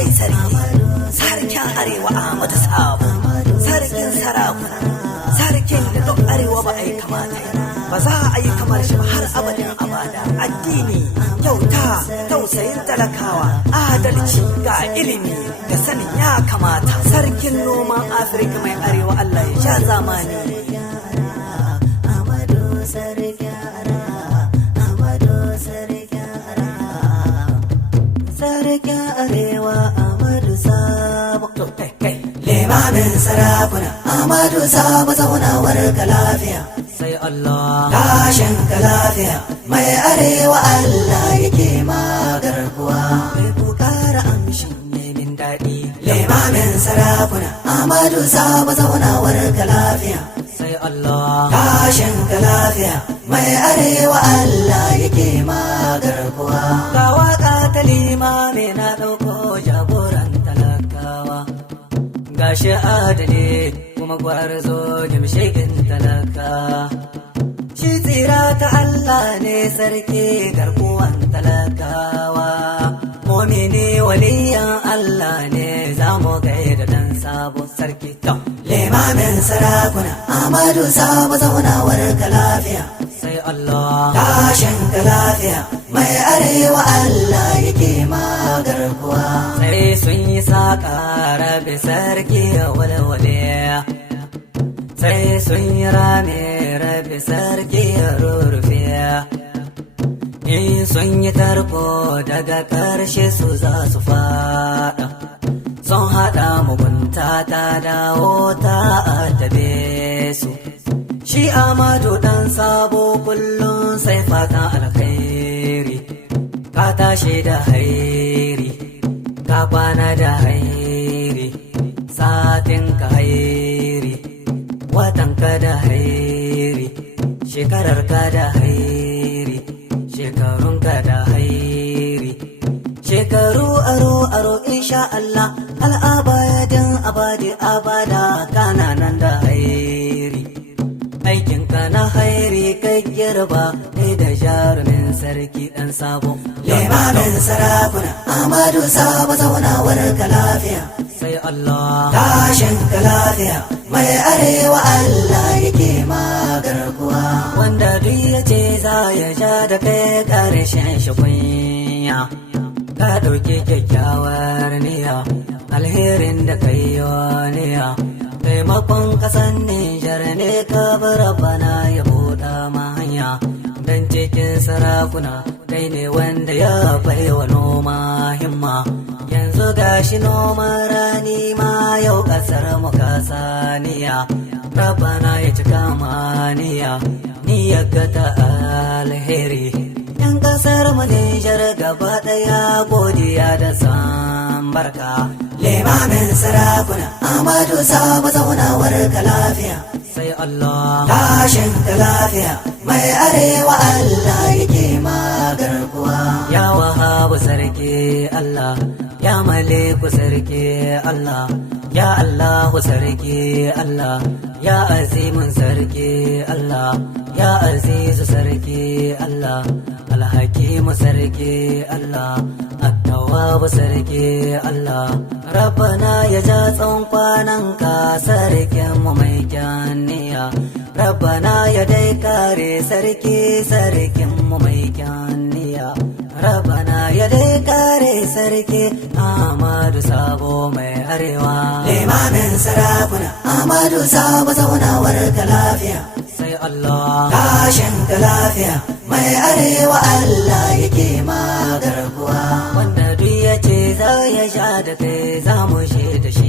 kai sarki, sarkin arewa Ahmadu Sabo, sarkin sarakuna, sarkin da duk arewa ba a yi kamata ba za a yi kamar shi ba har abadin abada. Addini, kyauta, tausayin talakawa, adalci ga ilimi da sanin ya kamata. Sarkin noman Afirka mai arewa Allah ya sha zamani. Sarkin arewa Ahmadu Sabo. Limamin sarakuna Ahmadu Sabo, zaunawar ka lafiya. Sai Allah. Tashin ka lafiya, mai arewa Allah yake magarkuwa. Mai bukara amshin nemin daɗi. Limamin sarakuna Ahmadu Sabo, zaunawar ka lafiya. Sai Allah. Tashin ka lafiya, mai arewa Allah yake magarkuwa. Ga waka ta limami na ɗauko jagoran talakawa. Gashi adali kuma gwarzo jimshikin talaka. Shi tsira ta Allah ne sarki garkuwan talakawa. Momini waliyan Allah ne za mu gaida dan Sabo sarki. Limamin sarakuna Ahmadu Sabo, zaunawar ka lafiya. Sai Allah. Tashin ka lafiya, mai arewa Allah yake magarkuwa. Sai sun yi saƙa rabe sarki walwale, sai sun yi rame rabe sarki rurrufe. In sun yi tarko daga ƙarshe su za su faɗa. Sun haɗa mugunta ta dawo ta addabe su. Shi Ahmadu ɗan Sabo kullum sai fatan alkhairi. Ka tashi da hairi, ka kwana da hairi, satin ka hairi, watan ka da hairi, shekarar ka da hairi, shekarun ka da hairi. Shekaru aro insha Allah, al'abadin abadi abada kana nan da hairi. Aikinka na hairi kai girba, kai da jarumin sarki ɗan Sabo. Limamin sarakuna Ahmadu Sabo, zaunawar ka lafiya. Sai Allah. Tashin ka lafiya, mai arewa Allah yake magarkuwa. Wanda duk ya ce za ya ja da kai ƙarshen shi kunya. Ka ɗauki kyakkyawar niyya, alherin da kai niyya. Taimakon ƙasan Nijar ne ka bar bana ya buɗa ma hanya. Dan cikin sarakuna kai ne wanda ya baiwa noma himma. Yanzu gashi noman rani ma yau ƙasar mu kasaniya. Rabbana ya cika maniya, niyyar ga ta alheri. Yan ƙasar mu Nijar gaba ɗaya godiya da san barka. Limamin sarakuna Ahmadu Sabo, zaunawar ka lafiya. Sai Allah. Tashin ka lafiya, mai arewa Allah yake magarkuwa. Ya Wahabu sarki Allah, ya Maliku sarki Allah, ya Allahu sarki Allah, ya Azimun sarki Allah, ya Azizu sarki Allah, Alhakimu sarki Allah, At-Tawwabu sarki Allah. Rabbana ya ja tsawon kwananka sarkin mu mai kyaniya. Rabbana ya dai kare sarki, sarkin mu mai kyaniya. Rabbana ya dai kare sarki Ahmadu Sabo mai arewa. Limamin sarakuna Ahmadu Sabo, zaunawar ka lafiya. Sai Allah. Tashin ka lafiya, mai arewa Allah yake magarkuwa. Wanda duk ya ce za ya sha da kai za mu da shi.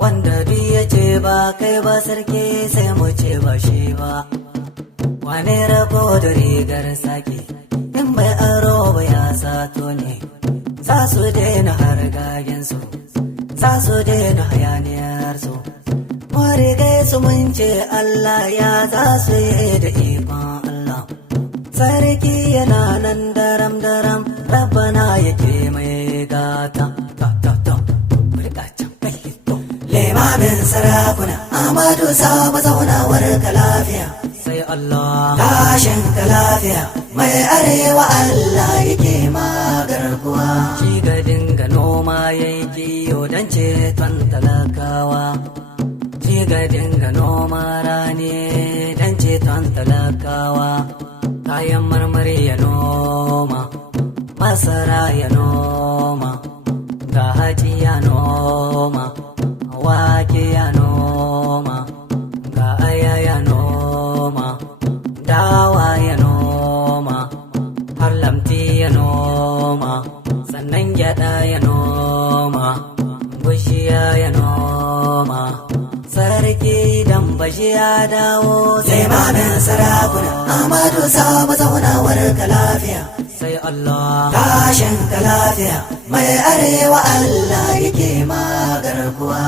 Wanda duk ya ce ba kai ba sarki sai mu ce ba shi ba. Wane rabo da rigar sake in bai aro ba ya sato ne. Za su daina hargagensu, za su daina hayaniyarsu. Marigai su mun ce Allah ya za su yi da ikon Allah. Sarki yana nan daram daram, Rabbana yake mai gata. Limamin sarakuna Ahmadu Sabo, zaunawar ka lafiya. Sai Allah. Tashin ka lafiya, mai arewa Allah yake magarkuwa. Shi ga dinga ka dinga noma rani dan ceton talakawa, kayan marmari ya noma, masara ya noma, ga haji ya noma, wake ya noma, ga aya ya noma, dawa ya noma, har lamti ya noma, sannan gyada ya noma, bushiya ya noma. Sarki dan bashi ya dawo sai mamin sarakuna, Amadu Sabo zaunawar ka lafiya, sai Allah tashin ka lafiya, mai arewa Allah yake magarkuwa.